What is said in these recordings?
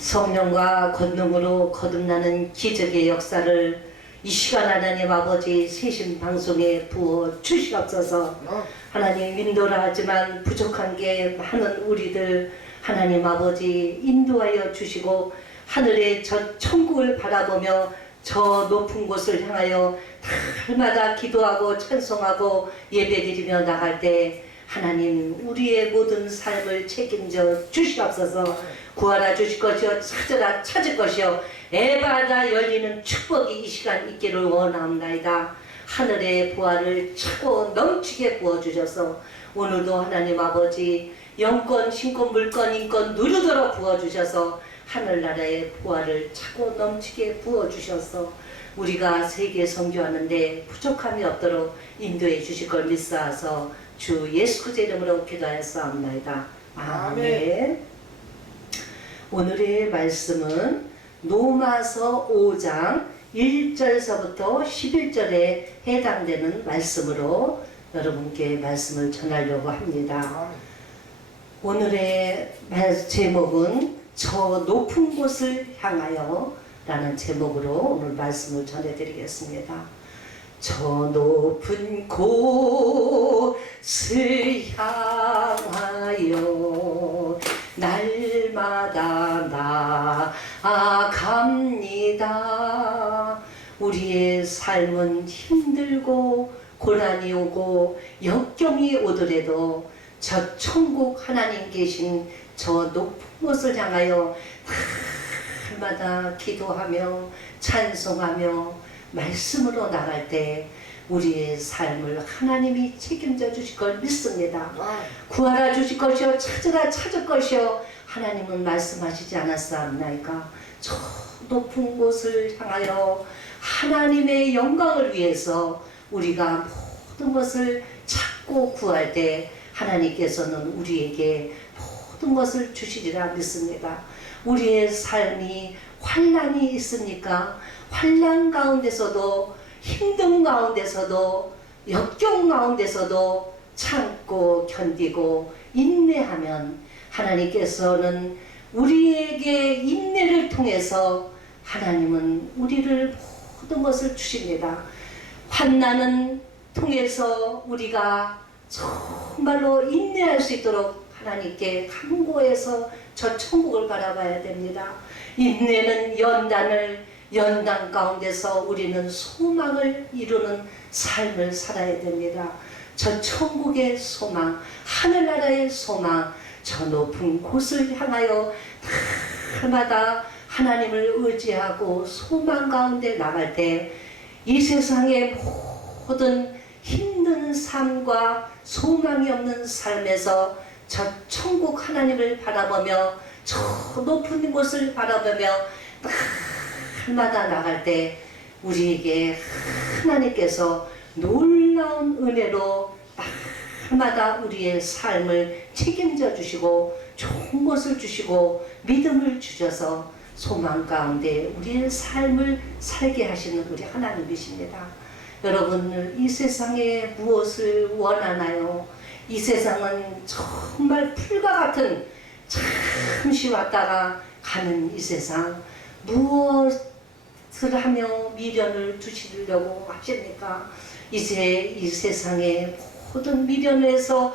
성령과 권능으로 거듭나는 기적의 역사를 이 시간 하나님 아버지 세신 방송에 부어 주시옵소서. 하나님 인도라 하지만 부족한 게 많은 우리들 하나님 아버지 인도하여 주시고 하늘의 저 천국을 바라보며 저 높은 곳을 향하여 달마다 기도하고 찬송하고 예배드리며 나갈 때 하나님 우리의 모든 삶을 책임져 주시옵소서. 구하라 주실 것이요 찾으라 찾을 것이요 애바다 열리는 축복이 이 시간 있기를 원하옵나이다. 하늘의 보화를 차고 넘치게 부어주셔서 오늘도 하나님 아버지 영권 신권 물권 인권 누르도록 부어주셔서 하늘나라의 보화를 차고 넘치게 부어주셔서 우리가 세계 선교하는데 부족함이 없도록 인도해 주실 걸 믿사서 주 예수 그리스도의 이름으로 기도하였사옵나이다. 아멘. 오늘의 말씀은 로마서 5장 1절서부터 11절에 해당되는 말씀으로 여러분께 말씀을 전하려고 합니다. 오늘의 제목은 저 높은 곳을 향하여 라는 제목으로 오늘 말씀을 전해드리겠습니다. 저 높은 곳을 향하여 날마다 나아갑니다. 우리의 삶은 힘들고 고난이 오고 역경이 오더라도 저 천국 하나님 계신 저 높은 곳을 향하여 날마다 기도하며 찬송하며 말씀으로 나갈 때 우리의 삶을 하나님이 책임져 주실 걸 믿습니다. 구하라 주실 것이요 찾으라 찾을 것이요 하나님은 말씀하시지 않았사옵나이까. 저 높은 곳을 향하여 하나님의 영광을 위해서 우리가 모든 것을 찾고 구할 때 하나님께서는 우리에게 모든 것을 주시리라 믿습니다. 우리의 삶이 환난이 있으니까 환난 가운데서도 힘든 가운데서도 역경 가운데서도 참고 견디고 인내하면 하나님께서는 우리에게 인내를 통해서 하나님은 우리를 모든 것을 주십니다. 환난은 통해서 우리가 정말로 인내할 수 있도록 하나님께 간구해서 저 천국을 바라봐야 됩니다. 인내는 연단 가운데서 우리는 소망을 이루는 삶을 살아야 됩니다. 저 천국의 소망, 하늘나라의 소망, 저 높은 곳을 향하여 날마다 하나님을 의지하고 소망 가운데 나갈 때 이 세상의 모든 힘든 삶과 소망이 없는 삶에서 저 천국 하나님을 바라보며 저 높은 곳을 바라보며 날마다 나갈 때 우리에게 하나님께서 놀라운 은혜로 날마다 우리의 삶을 책임져 주시고 좋은 것을 주시고 믿음을 주셔서 소망 가운데 우리의 삶을 살게 하시는 우리 하나님이십니다. 여러분 이 세상에 무엇을 원하나요? 이 세상은 정말 풀과 같은 잠시 왔다가 가는 이 세상 무엇을 하며 미련을 두시려고 하십니까? 이제 이 세상의 모든 미련에서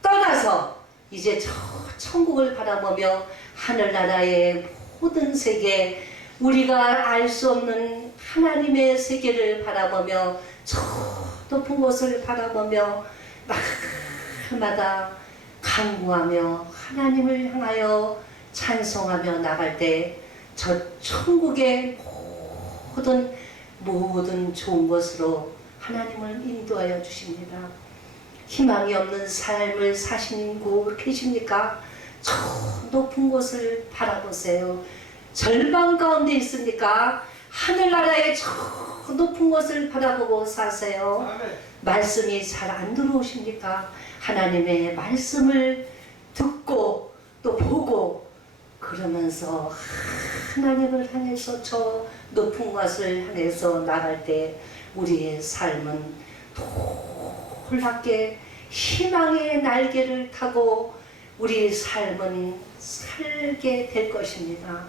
떠나서 이제 저 천국을 바라보며 하늘나라의 모든 세계 우리가 알 수 없는 하나님의 세계를 바라보며 저 높은 곳을 바라보며 날마다 간구하며 하나님을 향하여 찬송하며 나갈 때 저 천국의 모든 좋은 것으로 하나님을 인도하여 주십니다. 희망이 없는 삶을 사시고 계십니까? 저 높은 곳을 바라보세요. 절망 가운데 있습니까? 하늘나라의 저 높은 곳을 바라보고 사세요. 말씀이 잘 안 들어오십니까? 하나님의 말씀을 듣고 또 보고 그러면서 하나님을 향해서 저 높은 곳을 향해서 나갈 때 우리의 삶은 놀랍게 희망의 날개를 타고 우리 삶은 살게 될 것입니다.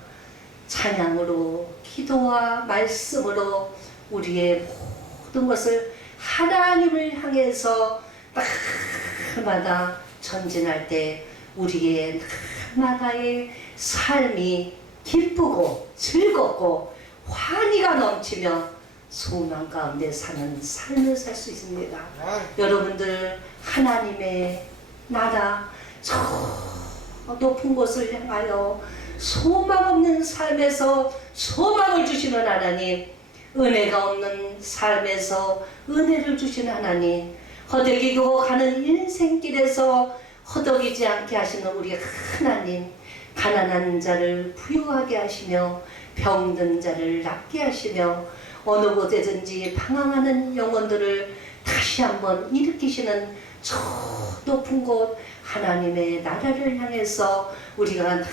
찬양으로 기도와 말씀으로 우리의 모든 것을 하나님을 향해서 날마다 전진할 때 우리의 날마다의 삶이 기쁘고 즐겁고 환희가 넘치며 소망 가운데 사는 삶을 살 수 있습니다. 여러분들 하나님의 나라 저 높은 곳을 향하여 소망 없는 삶에서 소망을 주시는 하나님, 은혜가 없는 삶에서 은혜를 주시는 하나님, 허덕이고 가는 인생길에서 허덕이지 않게 하시는 우리 하나님, 가난한 자를 부유하게 하시며 병든 자를 낫게 하시며 어느 곳에든지 방황하는 영혼들을 다시 한번 일으키시는 저 높은 곳 하나님의 나라를 향해서 우리가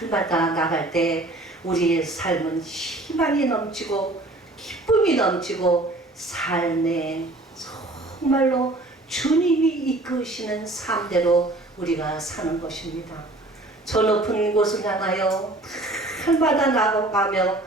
날마다 나갈 때 우리의 삶은 희망이 넘치고 기쁨이 넘치고 삶에 정말로 주님이 이끄시는 삶대로 우리가 사는 것입니다. 저 높은 곳을 향하여 날마다 나아가며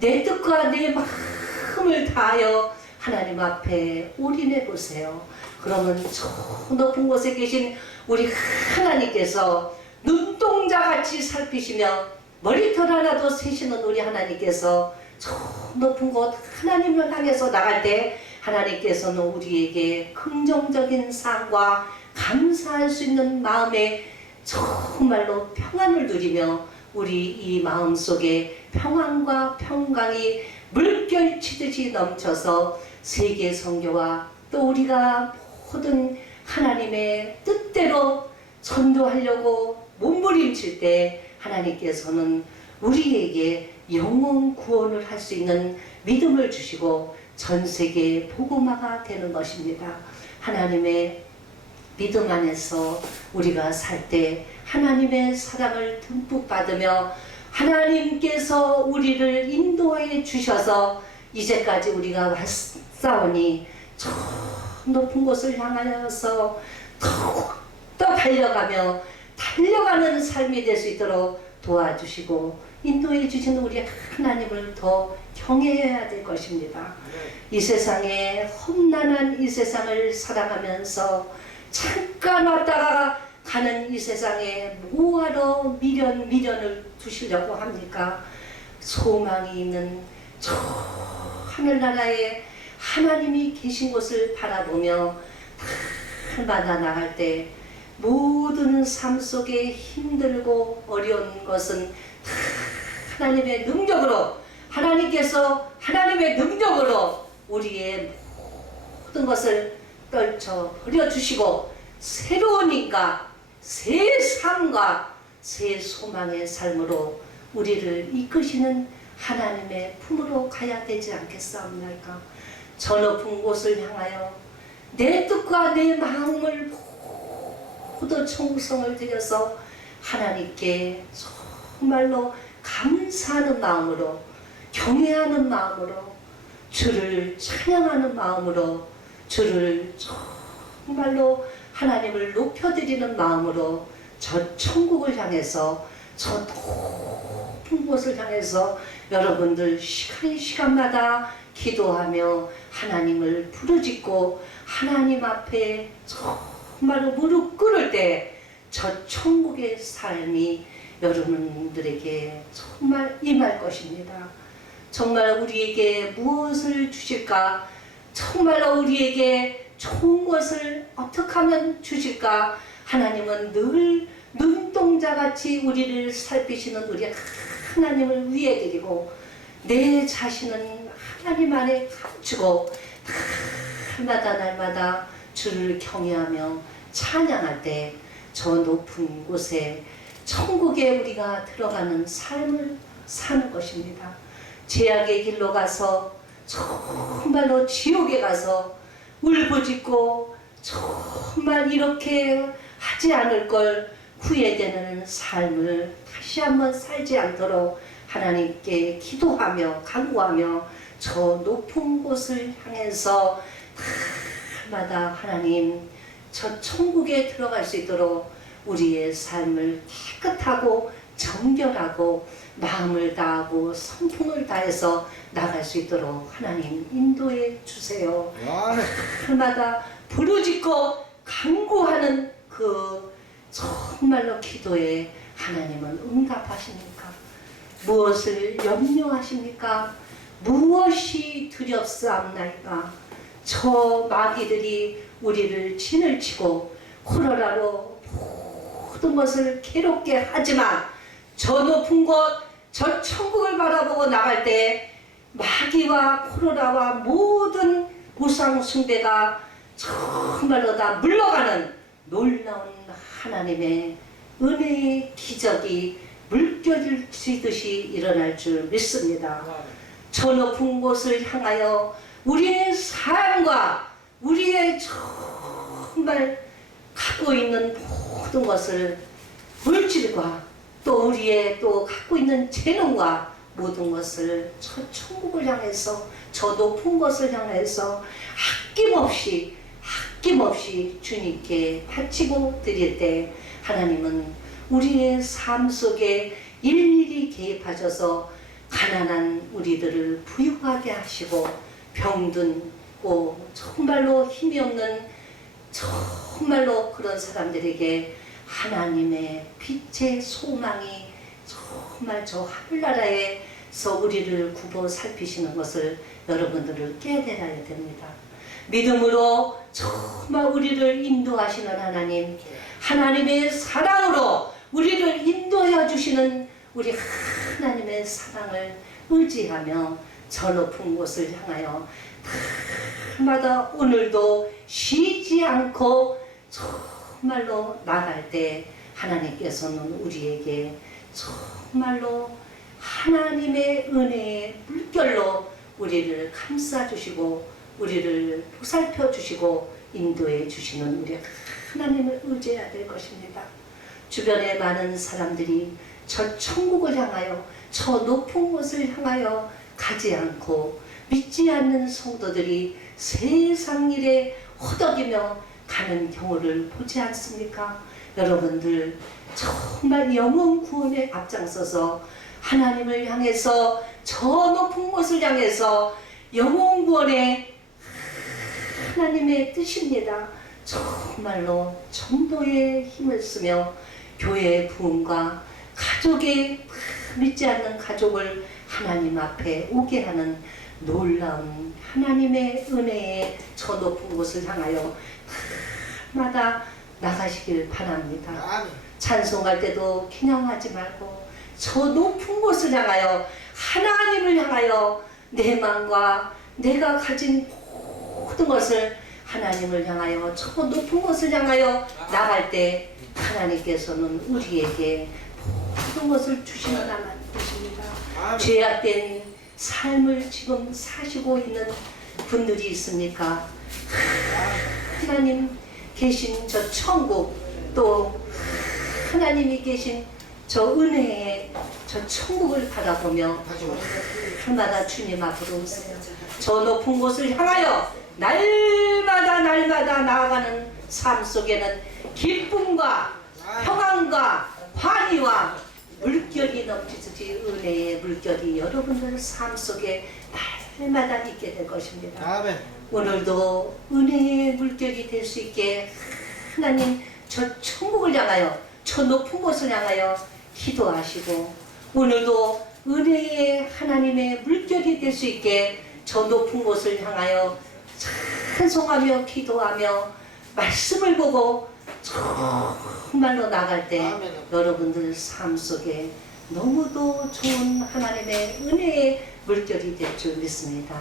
내 뜻과 내 마음을 다하여 하나님 앞에 올인해 보세요. 그러면 저 높은 곳에 계신 우리 하나님께서 눈동자같이 살피시며 머리털 하나도 세시는 우리 하나님께서 저 높은 곳 하나님을 향해서 나갈 때 하나님께서는 우리에게 긍정적인 삶과 감사할 수 있는 마음에 정말로 평안을 누리며 우리 이 마음속에 평안과 평강이 물결치듯이 넘쳐서 세계 선교와 또 우리가 모든 하나님의 뜻대로 전도하려고 몸부림칠 때 하나님께서는 우리에게 영혼 구원을 할 수 있는 믿음을 주시고 전 세계 복음화가 되는 것입니다. 하나님의 믿음 안에서 우리가 살 때 하나님의 사랑을 듬뿍 받으며 하나님께서 우리를 인도해 주셔서 이제까지 우리가 왔사오니 저 높은 곳을 향하여서 더욱더 달려가는 삶이 될 수 있도록 도와주시고 인도해 주시는 우리 하나님을 더 경외해야 될 것입니다. 이 세상에 험난한 이 세상을 살아가면서 잠깐 왔다가 가는 이 세상에 뭐하러 미련을 두시려고 합니까? 소망이 있는 저 하늘나라에 하나님이 계신 곳을 바라보며 날마다 나갈 때 모든 삶 속에 힘들고 어려운 것은 하나님의 능력으로 하나님께서 하나님의 능력으로 우리의 모든 것을 떨쳐 버려주시고 새로운 인과 새 삶과 새 소망의 삶으로 우리를 이끄시는 하나님의 품으로 가야 되지 않겠사옵나이까. 저 높은 곳을 향하여 내 뜻과 내 마음을 모두 충성을 들여서 하나님께 정말로 감사하는 마음으로 경외하는 마음으로 주를 찬양하는 마음으로 주를 정말로 하나님을 높여드리는 마음으로 저 천국을 향해서 저 높은 곳을 향해서 여러분들 시간마다 기도하며 하나님을 부르짖고 하나님 앞에 정말로 무릎 꿇을 때 저 천국의 삶이 여러분들에게 정말 임할 것입니다. 정말 우리에게 무엇을 주실까? 정말로 우리에게 좋은 것을 어떻게 하면 주실까? 하나님은 늘 눈동자같이 우리를 살피시는 우리 하나님을 위해 드리고 내 자신은 하나님 안에 감추고 날마다 주를 경외하며 찬양할 때 저 높은 곳에 천국에 우리가 들어가는 삶을 사는 것입니다. 죄악의 길로 가서 정말로 지옥에 가서 울부짖고 정말 이렇게 하지 않을 걸 후회되는 삶을 다시 한번 살지 않도록 하나님께 기도하며 간구하며 저 높은 곳을 향해서 날마다 하나님 저 천국에 들어갈 수 있도록 우리의 삶을 깨끗하고 정결하고 마음을 다하고 성품을 다해서 나갈 수 있도록 하나님 인도해 주세요. 날마다 부르짖고 간구하는 그 정말로 기도에 하나님은 응답하십니까? 무엇을 염려하십니까? 무엇이 두렵사옵나이까? 저 마귀들이 우리를 진을 치고 콜레라로 모든 것을 괴롭게 하지만 저 높은 곳, 저 천국을 바라보고 나갈 때 마귀와 콜레라와 모든 우상 숭배가 정말로 다 물러가는 놀라운 하나님의 은혜의 기적이 물결치듯이 일어날 줄 믿습니다. 저 높은 곳을 향하여 우리의 삶과 우리의 정말 갖고 있는 모든 것을 물질과 또 우리의 또 갖고 있는 재능과 모든 것을 저 천국을 향해서 저 높은 것을 향해서 아낌없이 주님께 바치고 드릴 때 하나님은 우리의 삶 속에 일일이 개입하셔서 가난한 우리들을 부유하게 하시고 병든 정말로 힘이 없는 정말로 그런 사람들에게 하나님의 빛의 소망이 정말 저 하늘나라에서 우리를 굽어 살피시는 것을 여러분들을 깨달아야 됩니다. 믿음으로 정말 우리를 인도하시는 하나님, 하나님의 사랑으로 우리를 인도해 주시는 우리 하나님의 사랑을 의지하며 저 높은 곳을 향하여 날마다 오늘도 쉬지 않고 정말로 나갈 때 하나님께서는 우리에게 정말로 하나님의 은혜의 물결로 우리를 감싸주시고 우리를 보살펴 주시고 인도해 주시는 우리 하나님을 의지해야 될 것입니다. 주변에 많은 사람들이 저 천국을 향하여 저 높은 곳을 향하여 가지 않고 믿지 않는 성도들이 세상 일에 허덕이며 가는 경우를 보지 않습니까? 여러분들 정말 영혼 구원에 앞장서서 하나님을 향해서 저 높은 곳을 향해서 영혼 구원에 하나님의 뜻입니다. 정말로 전도에 힘을 쓰며 교회의 부흥과 가족의 믿지 않는 가족을 하나님 앞에 오게 하는 놀라운 하나님의 은혜의 저 높은 곳을 향하여 마다 나가시길 바랍니다. 찬송할 때도 기념하지 말고 저 높은 곳을 향하여 하나님을 향하여 내 마음과 내가 가진 모든 것을 하나님을 향하여 저 높은 곳을 향하여 나갈 때 하나님께서는 우리에게 모든 것을 주시는 하나님 되십니다. 죄악된 삶을 지금 사시고 있는 분들이 있습니까? 하나님 계신 저 천국 또 하나님이 계신 저 은혜의 저 천국을 바라보며 날마다 주님 앞으로 오세요. 저 높은 곳을 향하여 날마다 나아가는 삶 속에는 기쁨과 평안과 환희와 물결이 넘치듯이 은혜의 물결이 여러분들 삶 속에 날마다 있게 될 것입니다. 아멘. 오늘도 은혜의 물결이 될 수 있게 하나님 저 천국을 향하여 저 높은 곳을 향하여 기도하시고 오늘도 은혜의 하나님의 물결이 될 수 있게 저 높은 곳을 향하여 찬송하며 기도하며 말씀을 보고 정말로 나갈 때 여러분들 삶 속에 너무도 좋은 하나님의 은혜의 물결이 될 줄 믿습니다.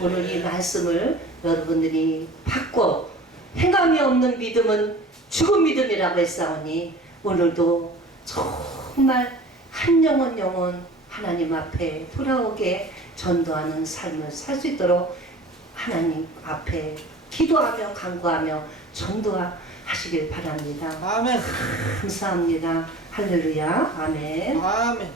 오늘 이 말씀을 여러분들이 받고 행함이 없는 믿음은 죽은 믿음이라고 했사오니 오늘도 정말 한 영혼 하나님 앞에 돌아오게 전도하는 삶을 살 수 있도록 하나님 앞에 기도하며 간구하며 전도하시길 바랍니다. 아멘. 감사합니다. 할렐루야. 아멘. 아멘.